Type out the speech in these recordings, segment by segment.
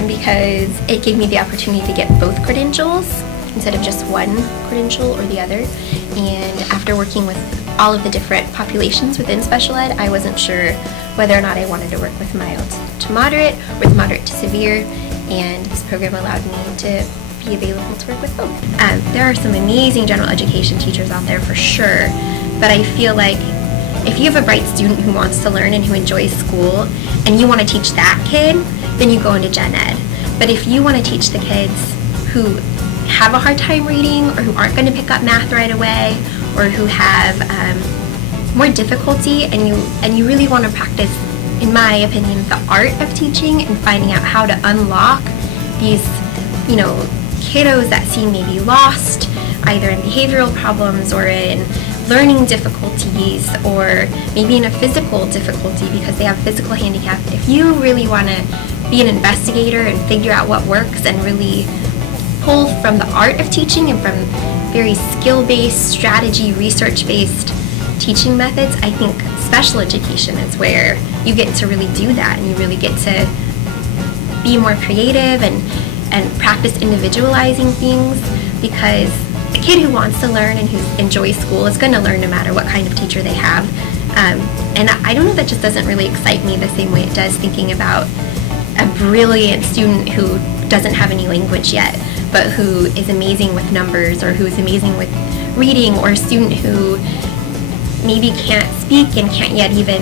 program because it gave me the opportunity to get both credentials instead of just one credential or the other. And after working with all of the different populations within special ed, I wasn't sure whether or not I wanted to work with mild to moderate or with moderate to severe, and this program allowed me to be available to work with both. There are some amazing general education teachers out there for sure, but I feel like if you have a bright student who wants to learn and who enjoys school and you want to teach that kid, then you go into gen ed. But if you want to teach the kids who have a hard time reading or who aren't going to pick up math right away or who have more difficulty and you really want to practice, in my opinion, the art of teaching and finding out how to unlock these, kiddos that seem maybe lost, either in behavioral problems or in learning difficulties or maybe in a physical difficulty because they have physical handicap. If you really want to be an investigator and figure out what works and really pull from the art of teaching and from very skill-based, strategy, research-based teaching methods, I think special education is where you get to really do that, and you really get to be more creative and practice individualizing things, because a kid who wants to learn and who enjoys school is going to learn no matter what kind of teacher they have. And I don't know, that just doesn't really excite me the same way it does thinking about a brilliant student who doesn't have any language yet, but who is amazing with numbers or who is amazing with reading, or a student who maybe can't speak and can't yet even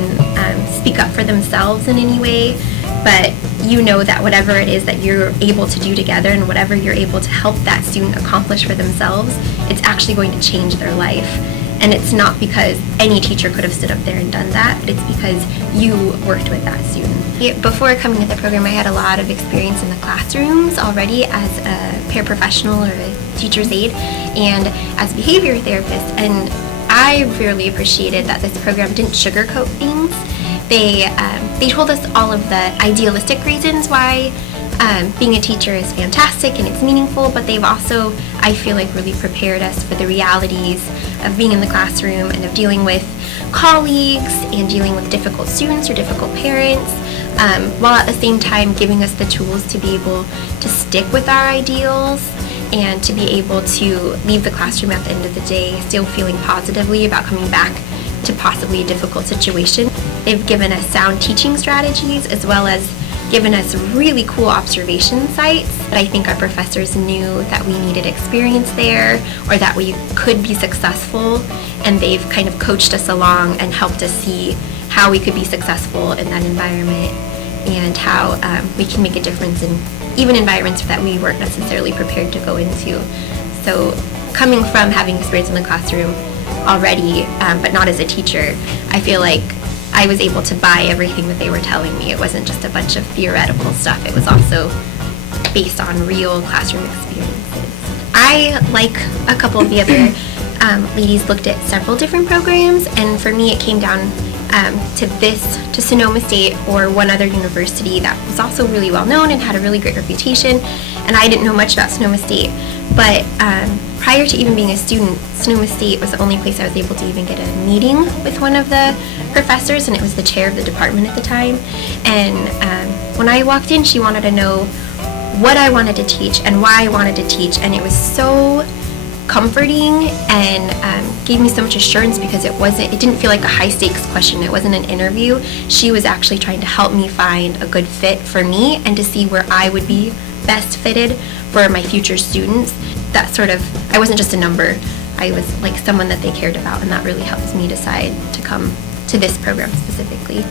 speak up for themselves in any way, but you know that whatever it is that you're able to do together and whatever you're able to help that student accomplish for themselves, it's actually going to change their life. And it's not because any teacher could have stood up there and done that, but it's because you worked with that student. Before coming to the program, I had a lot of experience in the classrooms already as a paraprofessional or a teacher's aide and as a behavior therapist, and I really appreciated that this program didn't sugarcoat things. They told us all of the idealistic reasons why being a teacher is fantastic and it's meaningful, but they've also, I feel like, really prepared us for the realities of being in the classroom and of dealing with colleagues and dealing with difficult students or difficult parents, while at the same time giving us the tools to be able to stick with our ideals and to be able to leave the classroom at the end of the day still feeling positively about coming back to possibly a difficult situation. They've given us sound teaching strategies as well as given us really cool observation sites that I think our professors knew that we needed experience there or that we could be successful, and they've kind of coached us along and helped us see how we could be successful in that environment and how we can make a difference in even environments that we weren't necessarily prepared to go into. So coming from having experience in the classroom already, but not as a teacher, I feel like I was able to buy everything that they were telling me. It wasn't just a bunch of theoretical stuff. It was also based on real classroom experiences. I, like a couple of the other ladies, looked at several different programs, and for me it came down to Sonoma State or one other university that was also really well known and had a really great reputation, and I didn't know much about Sonoma State, but prior to even being a student, Sonoma State was the only place I was able to even get a meeting with one of the professors, and it was the chair of the department at the time. And when I walked in, she wanted to know what I wanted to teach and why I wanted to teach, and it was so comforting and gave me so much assurance because it didn't feel like a high stakes question. It wasn't an interview. She was actually trying to help me find a good fit for me and to see where I would be best fitted for my future students. That sort of, I wasn't just a number. I was like someone that they cared about, and that really helped me decide to come to this program specifically.